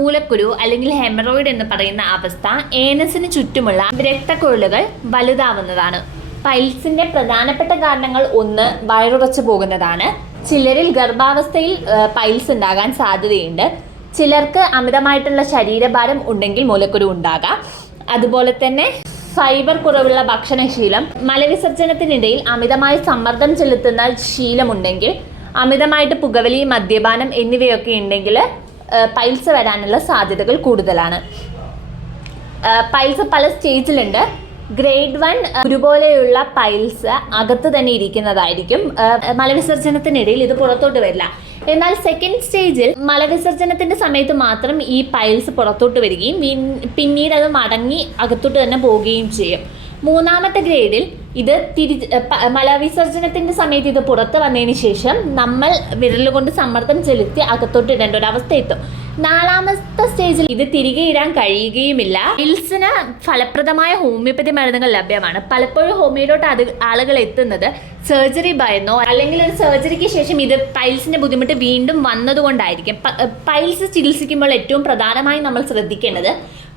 മൂലക്കുരു അല്ലെങ്കിൽ ഹെമറോയിഡ് എന്ന് പറയുന്ന അവസ്ഥ ഏനസിന് ചുറ്റുമുള്ള രക്തക്കുഴലുകൾ വലുതാവുന്നതാണ്. പൈൽസിന്റെ പ്രധാനപ്പെട്ട കാരണങ്ങൾ ഒന്ന് വയറുറച്ചു പോകുന്നതാണ്. ചിലരിൽ ഗർഭാവസ്ഥയിൽ പൈൽസ് ഉണ്ടാകാൻ സാധ്യതയുണ്ട്. ചിലർക്ക് അമിതമായിട്ടുള്ള ശരീരഭാരം ഉണ്ടെങ്കിൽ മൂലക്കുരു ഉണ്ടാകാം. അതുപോലെ തന്നെ ഫൈബർ കുറവുള്ള ഭക്ഷണശീലം, മലവിസർജനത്തിനിടയിൽ അമിതമായി സമ്മർദ്ദം ചെലുത്തുന്ന ശീലമുണ്ടെങ്കിൽ, അമിതമായിട്ട് പുകവലി, മദ്യപാനം എന്നിവയൊക്കെ ഉണ്ടെങ്കിൽ പൈൽസ് വരാനുള്ള സാധ്യതകൾ കൂടുതലാണ്. പൈൽസ് പല സ്റ്റേജിലുണ്ട്. ഗ്രേഡ് 1 ഒരുപോലെയുള്ള പൈൽസ് അകത്ത് തന്നെ ഇരിക്കുന്നതായിരിക്കും. മലവിസർജനത്തിനിടയിൽ ഇത് പുറത്തോട്ട് വരില്ല. എന്നാൽ സെക്കൻഡ് സ്റ്റേജിൽ മലവിസർജനത്തിന്റെ സമയത്ത് മാത്രം ഈ പൈൽസ് പുറത്തോട്ട് വരികയും പിന്നീട് അത് മടങ്ങി അകത്തോട്ട് തന്നെ പോവുകയും ചെയ്യും. മൂന്നാമത്തെ ഗ്രേഡിൽ ഇത് മലവിസർജനത്തിന്റെ സമയത്ത് ഇത് പുറത്ത് വന്നതിന് ശേഷം നമ്മൾ വിരലുകൊണ്ട് സമ്മർദ്ദം ചെലുത്തി അകത്തോട്ട് ഇടേണ്ട ഒരു അവസ്ഥ എത്തും. നാലാമത്തെ സ്റ്റേജിൽ ഇത് തിരികെ ഇടാൻ കഴിയുകയുമില്ല. പൈൽസിന് ഫലപ്രദമായ ഹോമിയോപ്പതി മരുന്നുകൾ ലഭ്യമാണ്. പലപ്പോഴും ഹോമിയോയിലോട്ട് ആളുകൾ എത്തുന്നത് സർജറി ഭയന്നോ അല്ലെങ്കിൽ ഒരു സർജറിക്ക് ശേഷം ഇത് പൈൽസിന്റെ ബുദ്ധിമുട്ട് വീണ്ടും വന്നതുകൊണ്ടായിരിക്കും. പൈൽസ് ചികിത്സിക്കുമ്പോൾ ഏറ്റവും പ്രധാനമായും നമ്മൾ ശ്രദ്ധിക്കേണ്ടത്,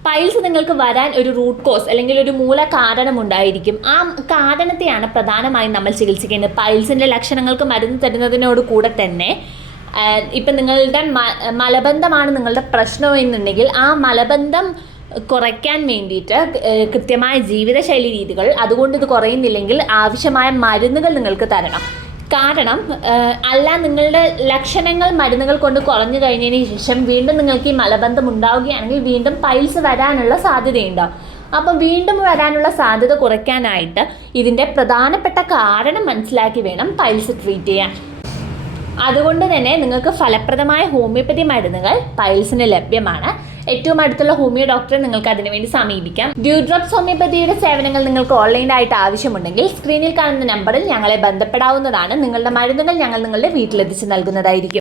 പൈൽസ് നിങ്ങൾക്ക് വരാൻ ഒരു റൂട്ട് കോസ് അല്ലെങ്കിൽ ഒരു മൂല കാരണം ഉണ്ടായിരിക്കും. ആ കാരണത്തെയാണ് പ്രധാനമായും നമ്മൾ ചികിത്സിക്കേണ്ടത്. പൈൽസിന്റെ ലക്ഷണങ്ങൾക്ക് മരുന്ന് തരുന്നതിനോട് കൂടെ തന്നെ ഇപ്പം നിങ്ങളുടെ മലബന്ധമാണ് നിങ്ങളുടെ പ്രശ്നം എന്നുണ്ടെങ്കിൽ ആ മലബന്ധം കുറയ്ക്കാൻ വേണ്ടിയിട്ട് കൃത്യമായ ജീവിതശൈലി രീതികൾ, അതുകൊണ്ട് ഇത് കുറയുന്നില്ലെങ്കിൽ ആവശ്യമായ മരുന്നുകൾ നിങ്ങൾക്ക് തരണം. കാരണം നിങ്ങളുടെ ലക്ഷണങ്ങൾ മരുന്നുകൾ കൊണ്ട് കുറഞ്ഞു കഴിഞ്ഞതിന് ശേഷം വീണ്ടും നിങ്ങൾക്ക് ഈ മലബന്ധം ഉണ്ടാവുകയാണെങ്കിൽ വീണ്ടും പൈൽസ് വരാനുള്ള സാധ്യതയുണ്ടാവും. അപ്പം വീണ്ടും വരാനുള്ള സാധ്യത കുറയ്ക്കാനായിട്ട് ഇതിൻ്റെ പ്രധാനപ്പെട്ട കാരണം മനസ്സിലാക്കി വേണം പൈൽസ് ട്രീറ്റ് ചെയ്യാൻ. അതുകൊണ്ട് തന്നെ നിങ്ങൾക്ക് ഫലപ്രദമായ ഹോമിയോപ്പതി മരുന്നുകൾ പൈൽസിന് ലഭ്യമാണ്. ഏറ്റവും അടുത്തുള്ള ഹോമിയോ ഡോക്ടറെ നിങ്ങൾക്ക് അതിനുവേണ്ടി സമീപിക്കാം. ഡ്യൂഡ്രോപ്സ് ഹോമിയോപ്പതിയുടെ സേവനങ്ങൾ നിങ്ങൾക്ക് ഓൺലൈനായിട്ട് ആവശ്യമുണ്ടെങ്കിൽ സ്ക്രീനിൽ കാണുന്ന നമ്പറിൽ ഞങ്ങളെ ബന്ധപ്പെടാവുന്നതാണ്. നിങ്ങളുടെ മരുന്നുകൾ ഞങ്ങൾ നിങ്ങളുടെ വീട്ടിലെത്തിച്ച് നൽകുന്നതായിരിക്കും.